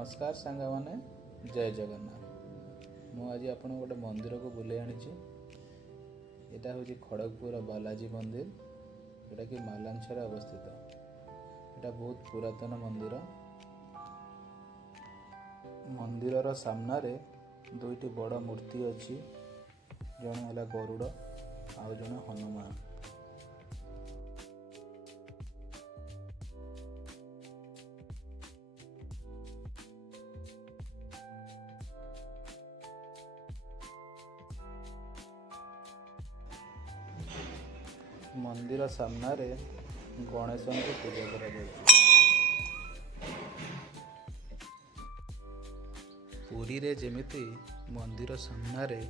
नमस्कार सांग मैंने जय जगन्नाथ। मु आज आपन गोटे मंदिर को बुले आनी। यहाँ हूँ खड़गपुर बालाजी मंदिर, जोटा कि मालांछर अवस्थित। यहाँ बहुत पुरातन मंदिर। मंदिर सामने दुईटी बड़ मूर्ति अच्छी, जड़े है गरुड़ आउ जड़े हनुमान। मंदिर सामने गणेश को पूजा करा जायछि। पुरी रे जेमिति मंदिर सामने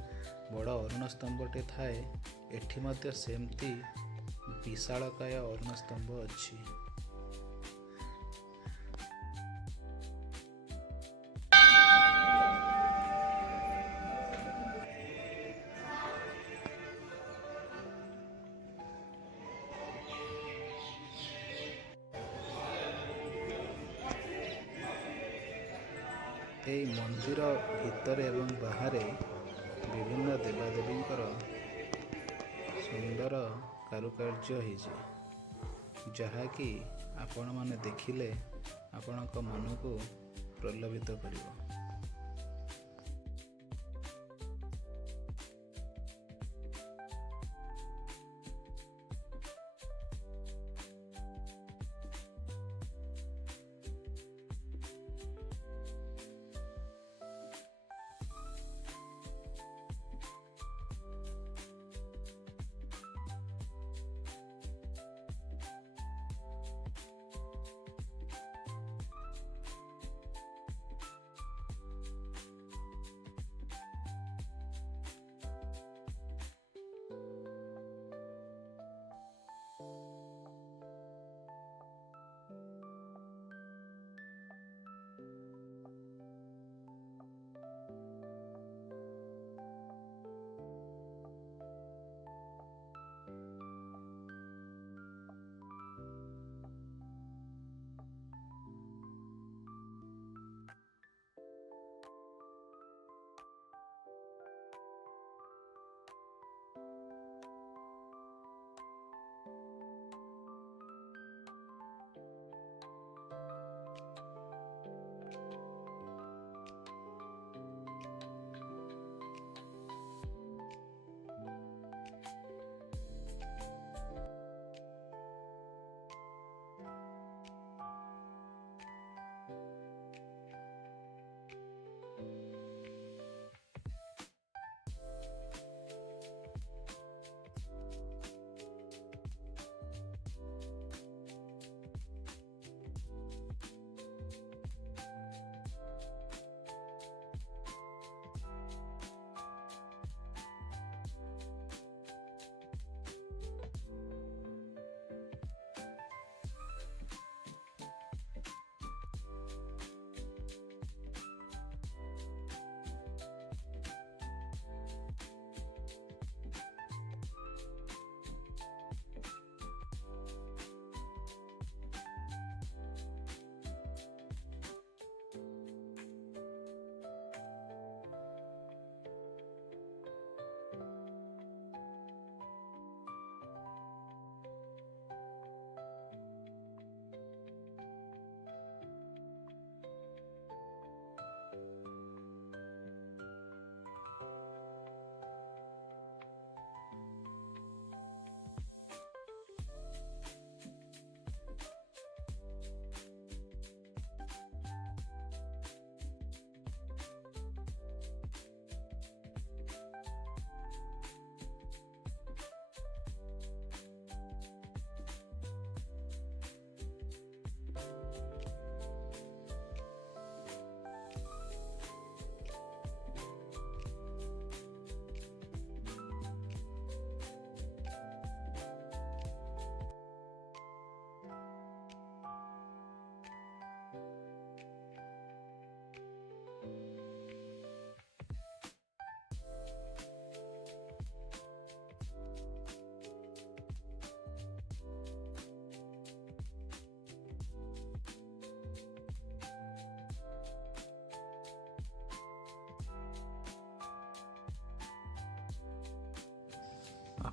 बड़ अरुण स्तंभटे थाए, एठी मध्य सेमती विशालकाय अरुण स्तंभ अच्छी। এই मंदिर भितर एवं बाहर विभिन्न देवादेवींकर सुंदर कारुकार्य होइछि, जहाँकि आपण माने देखिले आपणक मन को प्रलोभित करिवो।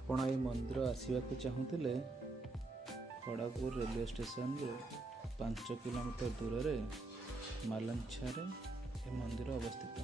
ଆପଣ ଏଇ ମନ୍ଦିର ଆସିବାକୁ ଚାହୁଁଥିଲେ ଖଡ଼ଗପୁର ରେଲୱେ ଷ୍ଟେସନରୁ 5 କିଲୋମିଟର ଦୂରରେ ମାଲଞ୍ଛାରେ ଏ ମନ୍ଦିର ଅବସ୍ଥିତ।